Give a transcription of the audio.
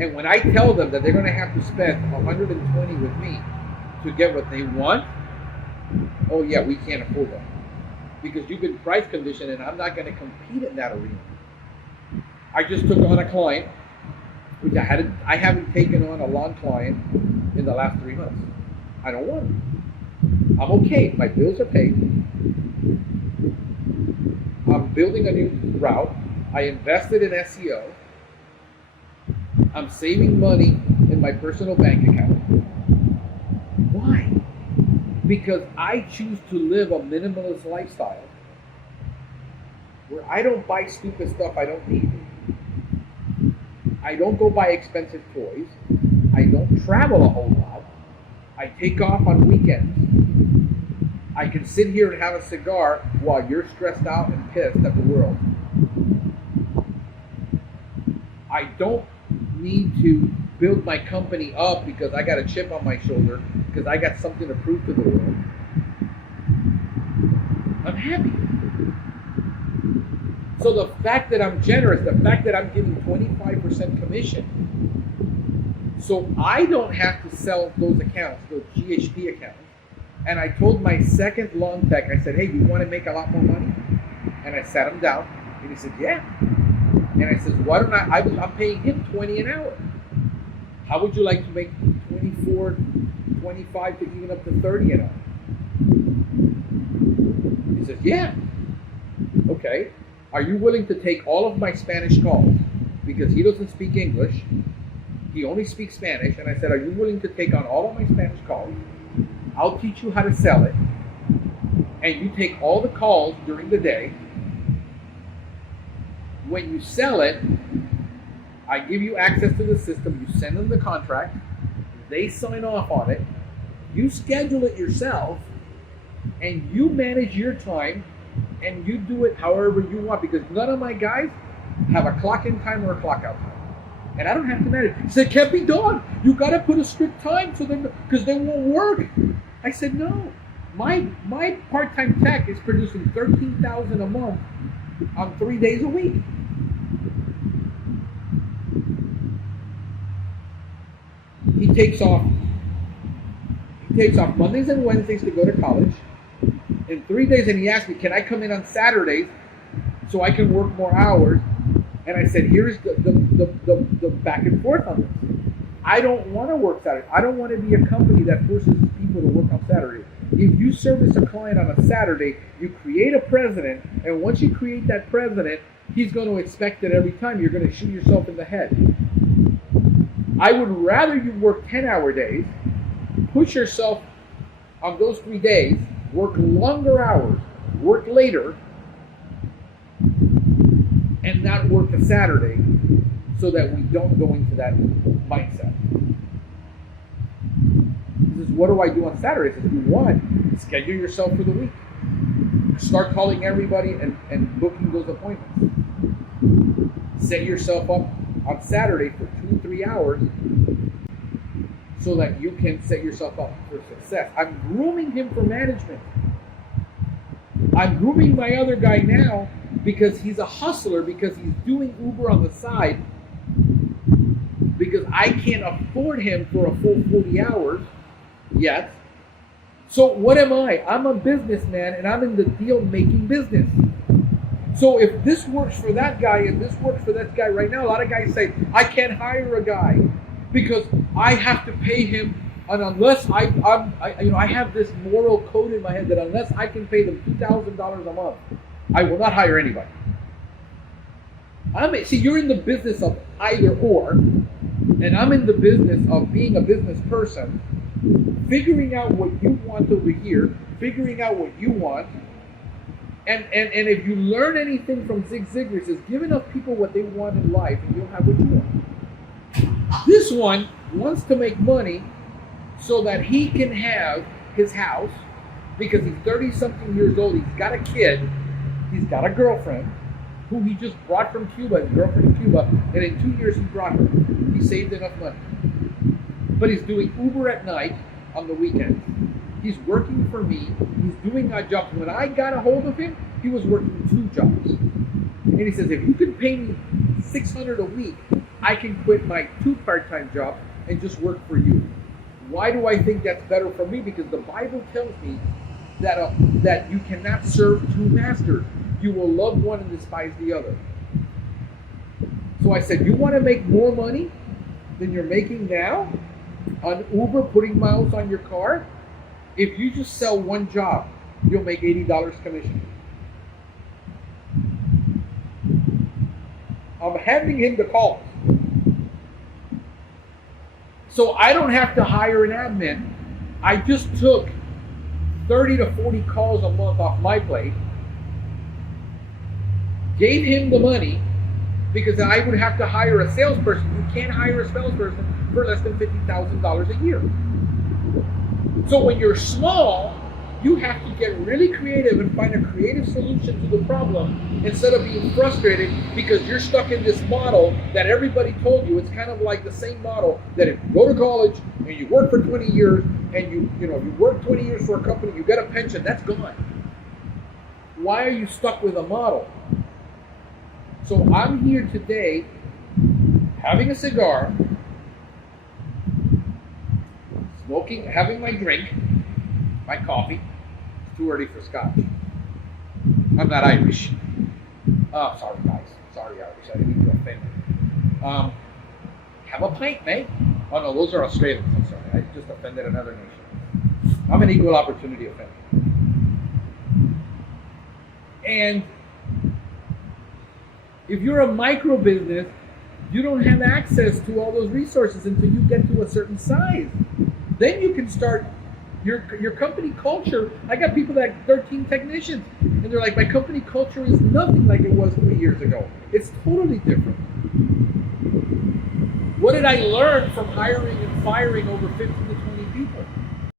And when I tell them that they're going to have to spend 120 with me to get what they want, oh yeah, we can't afford that. Because you've been price conditioned and I'm not going to compete in that arena. I just took on a client, which I haven't taken on a lawn client in the last 3 months. I don't want it. I'm okay. My bills are paid. I'm building a new route. I invested in SEO. I'm saving money in my personal bank account. Why? Because I choose to live a minimalist lifestyle where I don't buy stupid stuff I don't need. I don't go buy expensive toys. I don't travel a whole lot. I take off on weekends. I can sit here and have a cigar while you're stressed out and pissed at the world. I don't need to build my company up because I got a chip on my shoulder, because I got something to prove to the world. I'm happy. So the fact that I'm generous, the fact that I'm giving 25% commission, so I don't have to sell those accounts, those GHP accounts. And I told my second lawn tech, I said, hey, you want to make a lot more money? And I sat him down, and he said, yeah. And I said, why don't I'm paying him 20 an hour. How would you like to make 24, 25 to even up to 30 an hour? He says, yeah. Okay. Are you willing to take all of my Spanish calls? Because he doesn't speak English. He only speaks Spanish. And I said, are you willing to take on all of my Spanish calls? I'll teach you how to sell it. And you take all the calls during the day. When you sell it, I give you access to the system. You send them the contract. They sign off on it. You schedule it yourself. And you manage your time. And you do it however you want. Because none of my guys have a clock in time or a clock out time. And I don't have to manage. He said, it can't be done. You got to put a strict time for them because they won't work. I said, no. My part-time tech is producing $13,000 a month on 3 days a week. He takes off Mondays and Wednesdays to go to college. In 3 days, and he asked me, can I come in on Saturdays so I can work more hours? And I said, here's the back and forth on this. I don't want to work Saturday. I don't want to be a company that forces people to work on Saturday. If you service a client on a Saturday, you create a precedent, and once you create that precedent, he's going to expect it every time. You're going to shoot yourself in the head. I would rather you work 10-hour days, push yourself on those 3 days, work longer hours, work later, and not work a Saturday so that we don't go into that mindset. He says, what do I do on Saturdays? I said, you want, schedule yourself for the week. Start calling everybody and booking those appointments. Set yourself up on Saturday for 2-3 hours so that you can set yourself up for success. I'm grooming him for management. I'm grooming my other guy now because he's a hustler, because he's doing Uber on the side, because I can't afford him for a full 40 hours yet. So what am I? I'm a businessman, and I'm in the deal-making business. So if this works for that guy and this works for that guy right now, a lot of guys say, I can't hire a guy because I have to pay him, and unless I have this moral code in my head that unless I can pay them $2,000 a month, I will not hire anybody. See, you're in the business of either or, and I'm in the business of being a business person, figuring out what you want over here, figuring out what you want, and if you learn anything from Zig Ziglar, he says, give enough people what they want in life, and you'll have what you want. This one wants to make money so that he can have his house, because he's 30-something years old, he's got a kid, he's got a girlfriend, who he just brought from Cuba, his girlfriend in Cuba, and in 2 years he brought her. He saved enough money. But he's doing Uber at night on the weekends. He's working for me, he's doing odd jobs. When I got a hold of him, he was working 2 jobs. And he says, if you can pay me $600 a week, I can quit my 2 part-time jobs and just work for you. Why do I think that's better for me? Because the Bible tells me that you cannot serve 2 masters. You will love one and despise the other. So I said, you want to make more money than you're making now on Uber, putting miles on your car? If you just sell 1 job, you'll make $80 commission. I'm handing him the calls. So I don't have to hire an admin. I just took 30 to 40 calls a month off my plate, gave him the money, because I would have to hire a salesperson. You can't hire a salesperson for less than $50,000 a year. So when you're small, you have to get really creative and find a creative solution to the problem instead of being frustrated because you're stuck in this model that everybody told you. It's kind of like the same model that if you go to college and you work for 20 years and you work 20 years for a company, you get a pension, that's gone. Why are you stuck with a model? So I'm here today having a cigar, smoking, having my drink, my coffee. It's too early for scotch. I'm not Irish. Oh, sorry guys. Sorry Irish. I didn't mean to offend. Have a pint, mate. Oh no, those are Australians. I'm sorry. I just offended another nation. I'm an equal opportunity offender. And if you're a micro business, you don't have access to all those resources until you get to a certain size. Then you can start your company culture. I got people that have 13 technicians, and they're like, my company culture is nothing like it was 3 years ago. It's totally different. What did I learn from hiring and firing over 15 to 20 people?